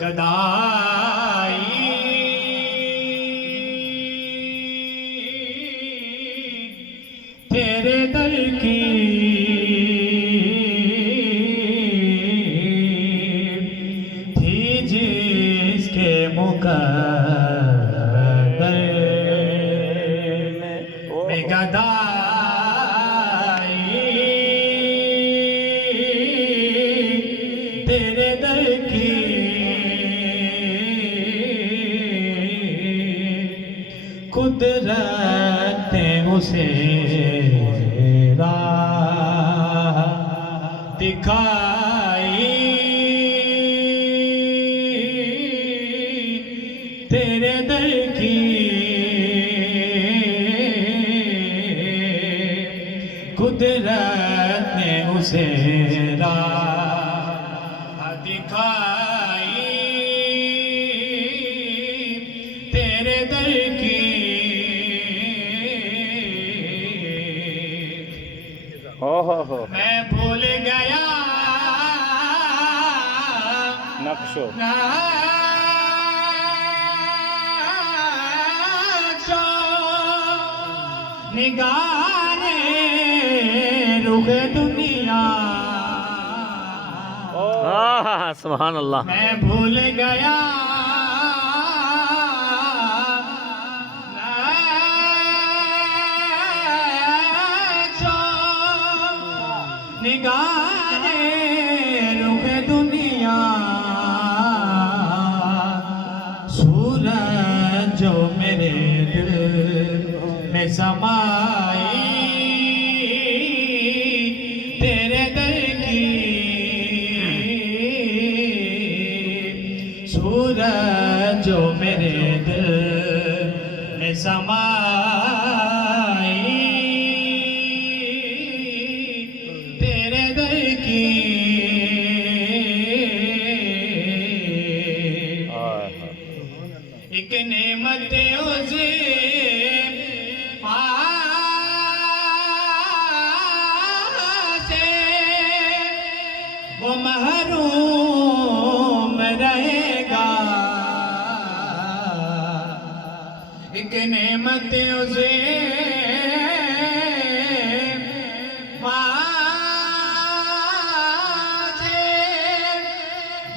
गदाई तेरे दर की थी जिसके मुकद्दर में गदाई तेरे दर की कुदरत ने उसे राह दिखाई तेरे दर की कुदरत ने उसे राह दिखाई तेरे दर की मैं भूल गया नक्शो निगारे रुख दुनिया सुभान अल्लाह। मैं भूल गया निगारे रुख दुनिया सूरज जो मेरे दिल में समाई तेरे दर की सूरज जो मेरे दिल में समाई एक नेमत उसे से वो महरूम रहेगा एक नेमत उसे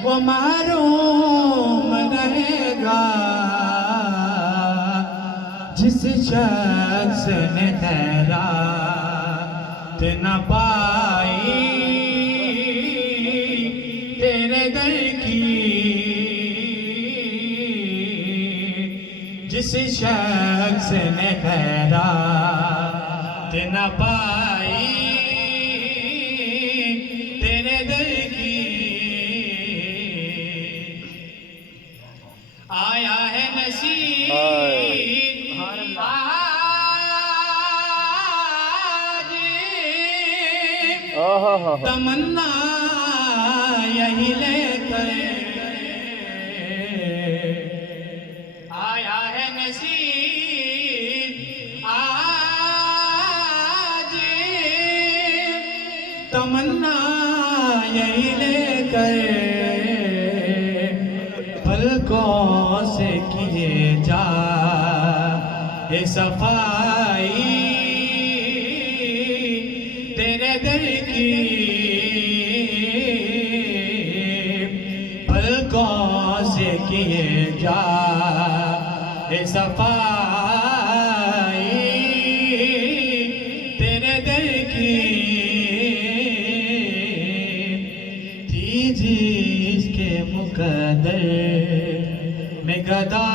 वो महरूम रहेगा जिस शख्स ने खैरात न पाई तेरे दर की जिस शख्स ने खैरात न पाई तेरे दर की आया है नसीब आज तमन्ना यही लेकर आया है नसीब आज तमन्ना यही लेकर पलकों से किए जा ये सफाई तेरे दर की पलकों से किए जा ये सफाई तेरे दर की थी जिसके मुकद्दर में गदा